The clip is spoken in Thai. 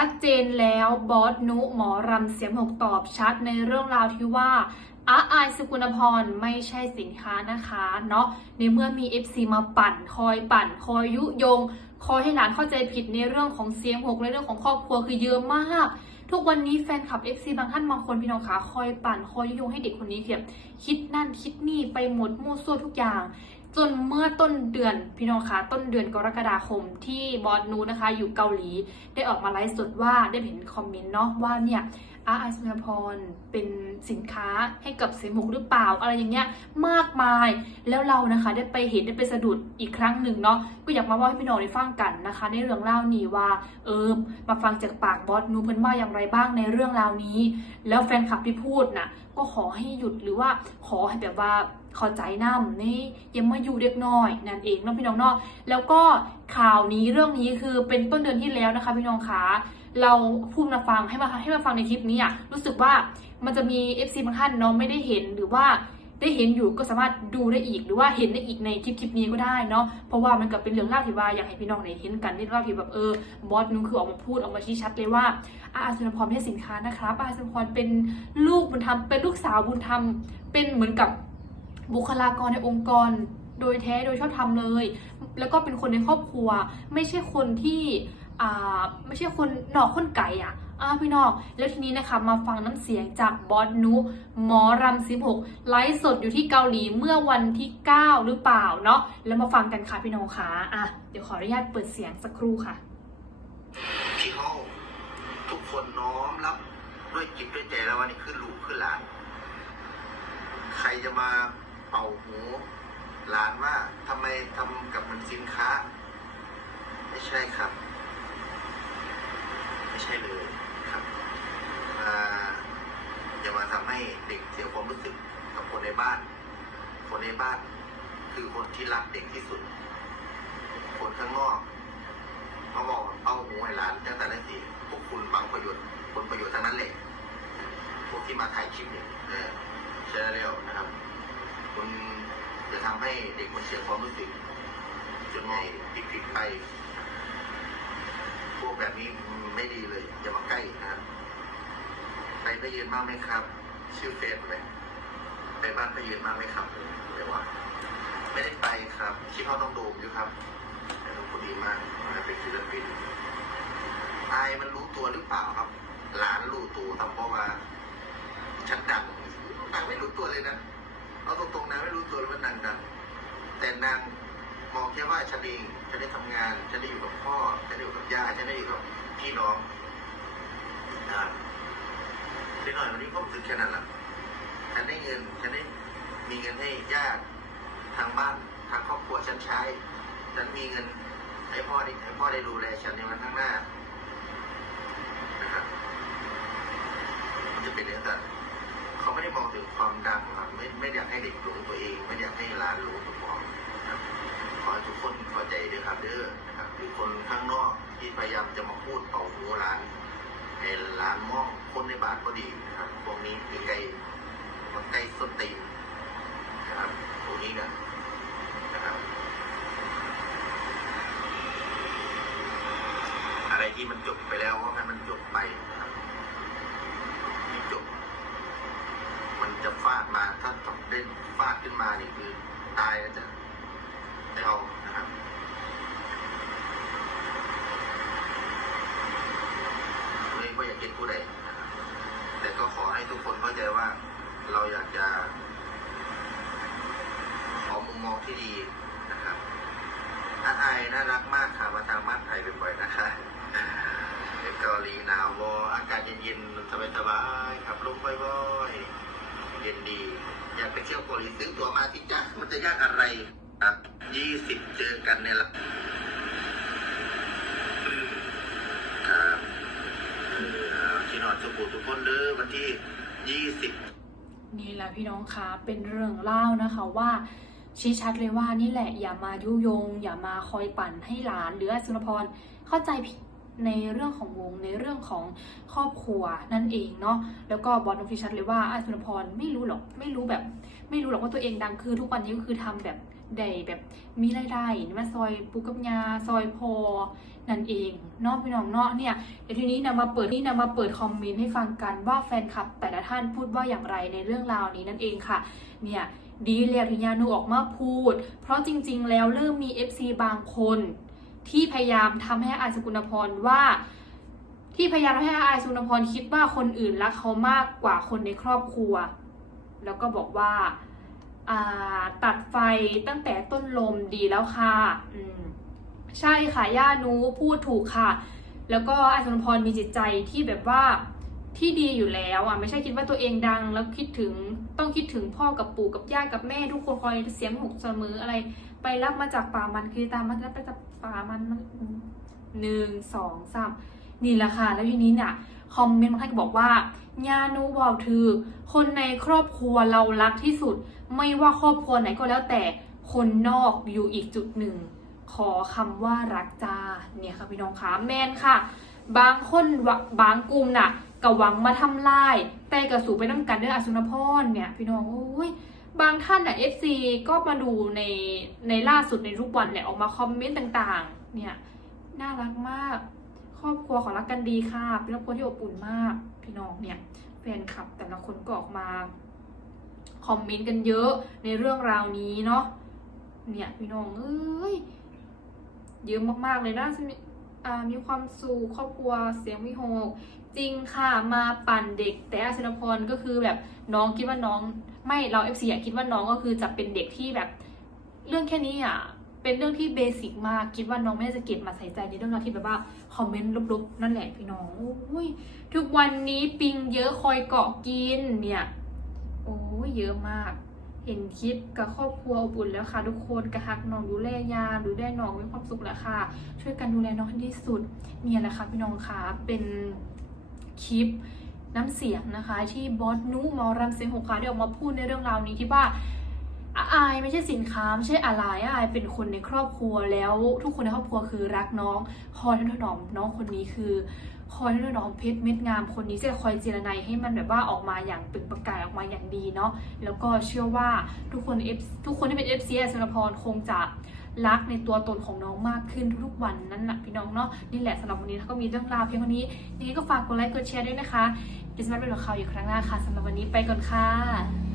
ชัดเจนแล้วบอสนุหมอรำเสียงหกตอบชัดในเรื่องราวที่ว่าอาอสกุลพรไม่ใช่สินค้านะคะเนาะในเมื่อมี FC มาปั่นคอยปั่น คอยยุยง คอยให้หลานเข้าใจผิดในเรื่องของเสียงหกในเรื่องของครอบครัวคือเยอะมาก ทุกวันนี้แฟนคลับ FC บางท่านบางคนพี่น้องขาคอยปั่น คอยยุยงให้เด็กคนนี้แบบคิดนั่นคิดนี่ไปหมดมั่วซั่วทุกอย่าง จนเมื่อต้นเดือนพี่น้องคะต้นเดือนกรกฎาคมที่บอสนูนะคะ อยู่เกาหลีได้ออกมาไลฟ์สดว่าได้เห็นคอมเมนต์เนาะว่าเนี่ยอาร์ไอสุนพรเป็นสินค้าให้กับเสมุกหรือเปล่าอะไรอย่างเงี้ยมากมาย แล้วเรานะคะได้ไปเห็นได้ไปสะดุดอีกครั้งหนึ่งเนาะก็อยากมาว่าให้พี่น้องได้ฟังกันนะคะ ในเรื่องเล่านี้ว่าเออมาฟังจากปากบอสนูเพิ่นว่าอย่างไรบ้างในเรื่องราวนี้ แล้วแฟนคลับที่พูดน่ะก็ขอให้หยุดหรือว่าขอให้แบบว่า เขอใจน้ำนี่ยังมาอยู่เด็กน้อยนั่นเองเนาะพี่น้องเนาะแล้วก็ข่าวนี้เรื่องนี้คือเป็นต้นเดือนที่แล้วนะคะ พี่น้องคะเราพูดมาฟังให้มาให้มาฟังในคลิปนี้อะรู้สึกว่ามันจะมี FC บางท่านเนาะไม่ได้เห็นหรือว่าได้เห็นอยู่ก็สามารถดูได้อีกหรือว่าเห็นได้อีกในคลิปคลิปนี้ก็ได้เนาะเพราะว่ามันก็เป็นเรื่องเล่าที่ว่าอยากให้พี่น้องได้เห็นกันที่เล่าที่แบบเออบอสนึงคือออกมาพูดออกมาชี้ชัดเลยว่าอาอาสุนพรไม่ใช่สินค้านะครับอาอาสุนพรเป็นลูกบุญธรรมเป็นลูกสาวบุญธรรมเป็นเหมือนกับ บุคลากรในองค์กรโดยแท้โดยชอบธรรมเลย แล้วก็เป็นคนในครอบครัว ไม่ใช่คนที่อ่าไม่ใช่คนหนอกคนไก่อะอ่าพี่น้องแล้วทีนี้นะคะมาฟังน้ำเสียงจากบอสนุหมอรำสิบหกไลฟ์สดอยู่ที่เกาหลีเมื่อวันที่ 9 หรือเปล่าเนาะแล้วมาฟังกันค่ะพี่น้องค่ะอะเดี๋ยวขออนุญาตเปิดเสียงสักครู่ค่ะ ที่เขาทุกคนน้อมรับด้วยจิตด้วยใจแล้วว่านี่คือลูกคือหลาน ใครจะมา เป่าหูหลานว่าทำไมทำกับมันสินค้า ไม่ใช่ครับ ไม่ใช่เลยครับอย่ามาทำให้เด็กเสียความรู้สึกกับคนในบ้าน คนในบ้าน คือคนที่รักเด็กที่สุด คนข้างนอกเขาบอกเอาหูให้หลานตั้งแต่นั้นสิพวกคุณฟังประโยชน์ผลประโยชน์ทั้งนั้นเลยพวกที่มาถ่ายคลิปเนี่ยเออใช่แล้วนะครับ คุณจะทำให้เด็กมันเสียความรู้สึกจนมองผิดๆไป พวกแบบนี้ไม่ดีเลย อย่ามาใกล้นะครับ ไปพระยืนมากไหมครับ ชื่อเฟซเลยไปบ้านพระยืนมากไหมครับเดี๋ยวว่าไม่ได้ไปครับคิดเขาต้องโดมอยู่ครับแต่ลุงคนดีมากนะเป็นศิลปินอมันรู้ตัวหรือเปล่าครับ หลานรู้ตัวครับเพราะว่าฉันดังนางไม่รู้ตัวเลยนะ ตัวเลยว่านางดังแต่นางมองแค่ว่าฉันเองฉันได้ทำงานฉันได้อยู่กับพ่อฉันได้อยู่กับย่าฉันได้อยู่กับพี่น้องนะนิดหน่อยวันนี้ก็รู้สึกแค่นั้นแหละฉันได้เงินฉันได้มีเงินให้ญาติทางบ้านทางครอบครัวฉันใช้ ฉันมีเงินให้พ่อได้ให้พ่อได้ดูแลฉันในวันข้างหน้านะครับมันจะเป็นอย่างนั้น ความดังครับไม่ไม่อยากให้เด็กหลงตัวเอง ไม่อยากให้หลานหลงตัวเองนะครับขอทุกคนเข้าใจด้วยครับเด้อนะครับหรือคนข้างนอกที่พยายามจะมาพูดเป่าหูหลานให้หลานมองคนในบ้านก็ดีนะครับพวกนี้คือไกลมันไกลสตีนะครับพวกนี้นี่ยนะครับอะไรที่มันจบไปแล้วก็ให้มันจบไปนะครับที่จบ มัน จะฟาดมาถ้าตกได้ฟาดขึ้นมานี่คือตายแล้วจะเอานะครับเองก็อยากเกินผู้ใดแต่ก็ขอให้ทุกคนเข้าใจว่า เราอยากจะขอมุมมองที่ดีนะครับอาไอายน่ารักมากค่ะมาทางบ้านไทยบ่อยๆนะคะเป็นเกาหลีหนาววออากาศเย็นๆสบายๆขับลมบ่อยๆ เย็นดี อยากไปเที่ยวเกาหลีซื้อตั๋วมาที่จ้ามันจะยากอะไรครับยี่สิบเจอกันเนี่ยละครับที่นอนสุขุทุกคนเด้อวันที่ยี่สิบนี่แหละพี่น้องคะเป็นเรื่องเล่านะคะว่าชี้ชัดเลยว่านี่แหละอย่ามายุยง อย่ามาคอยปั่นให้หลานหรืออสุนพรเข้าใจผิด ในเรื่องของวงในเรื่องของครอบครัวนั่นเองเนาะแล้วก็บอสนกชี้ชัดเลยว่าอสุนพรไม่รู้หรอกไม่รู้แบบ ไม่รู้หรอกว่าตัวเองดังคือทุกวันนี้ก็คือทำแบบใดแบบมีรายได้มาซอยปูกับยาซอยพอนั่นเองเนอกพี่น้องเนาะเนี่ยเดี๋ยวทีนี้นำมาเปิดนี่นำมาเปิดคอมเมนต์ให้ฟังกันว่าแฟนคลับ แต่ละท่านพูดว่าอย่างไรในเรื่องราวนี้นั่นเองค่ะ เนี่ยดีแล้วที่ยานูออกมาพูด เพราะจริง ๆ แล้วเริ่มมี FC บางคน ที่พยายามทำให้อายสกุลพรว่า ที่พยายามทำให้อายสกุลพรคิดว่าคนอื่นรักเขามากกว่าคนในครอบครัว แล้วก็บอกว่าาตัดไฟตั้งแต่ต้นลมดีแล้วค่ะใช่ค่ะย่านูพูดถูกค่ะ แล้วก็อายสกุลพรมีจิตใจที่แบบว่าที่ดีอยู่แล้วอะไม่ใช่คิดว่าตัวเองดัง แล้วคิดถึงต้องคิดถึงพ่อกับปู่กับย่ากับแม่ทุกคนคอยเสียงหกเสมออะไร ไปรับมาจากป่ามันคือตามมันรับไปจาก ป่ามันมันหนึ่งสองสามนี่แหละค่ะ แล้วทีนี้เนี่ยคอมเมนต์บางท่านก็บอกว่าญานูบอกถือ คนในครอบครัวเรารักที่สุด ไม่ว่าครอบครัวไหนก็แล้วแต่คนนอกอยู่อีกจุดหนึ่ง ขอคำว่ารักจ้าเนี่ยค่ะพี่น้องคะแมนค่ะ บางคนบางกลุ่มน่ะกะหวังมาทำลาย แต่กระสูไปน้ำกันเรื่องอสุนพรเนี่ย พี่น้องโอ้ย บางท่านอะ FC ก็มาดูในในล่าสุดในทุกวันแหละออกมาคอมเมนต์ต่างๆ เนี่ยน่ารักมาก ครอบครัวของรักกันดีค่ะเป็นครอบครัวที่อบอุ่นมาก พี่น้องเนี่ยแฟนคลับแต่ละคนก็ออกมาคอมเมนต์กันเยอะในเรื่องราวนี้เนาะเนี่ยพี่น้องเอ้ยเยอะมากๆเลยนะอ่า มีความสุขครอบครัวเสียงวิโหก จริงค่ะมาปั่นเด็ก แต่อาชนพรก็คือแบบน้องคิดว่าน้อง ไม่เราเอฟซีคิดว่าน้องก็คือจะเป็นเด็กที่แบบเรื่องแค่นี้อะเป็นเรื่องที่เบสิกมากคิดว่าน้องไม่ได้จะเก็บมาใส่ใจในเรื่องราวที่แบบว่าคอมเมนต์ลบๆนั่นแหละพี่น้องอุ้ยทุกวันนี้ปิงเยอะคอยเกาะกินเนี่ยโอ้ยเยอะมาก เห็นคลิปกับครอบครัวอบอุ่นแล้วค่ะ ทุกคนกระหักน้องดูแลยาดูได้น้องมีความสุขแล้วค่ะ ช่วยกันดูแลน้องให้ที่สุดเนี่ยแหละค่ะพี่น้องคะเป็นคลิปน้ำเสียงนะคะที่บอสนุมอรำเสียงหกขาได้ออกมาพูดในเรื่องราวนี้ที่ว่าอาอายไม่ใช่สินค้าไม่ใช่อะไรอาอายเป็นคนในครอบครัวแล้วทุกคนในครอบครัวคือรักน้องคอยถนอมน้องคนนี้คือ คอยถนอมเพชรเม็ดงามคนนี้จะคอยเจรนายให้มันแบบว่าออกมาอย่างเป็นประกายออกมาอย่างดีเนาะแล้วก็เชื่อว่าทุกคนเอฟทุกคนที่เป็น f c อสนพรคงจะรักในตัวตนของน้องมากขึ้นทุกๆวันนั่นแหละพี่น้องเนาะนี่แหละสำหรับวันนี้ก็มีเรื่องราวเพียงเท่านี้ยังไงก็ฝากกดไลค์กดแชร์ด้วยนะคะดิฉันเป็นข่าวอยู่ครั้งหน้าค่ะสำหรับวันนี้ไปก่อนค่ะ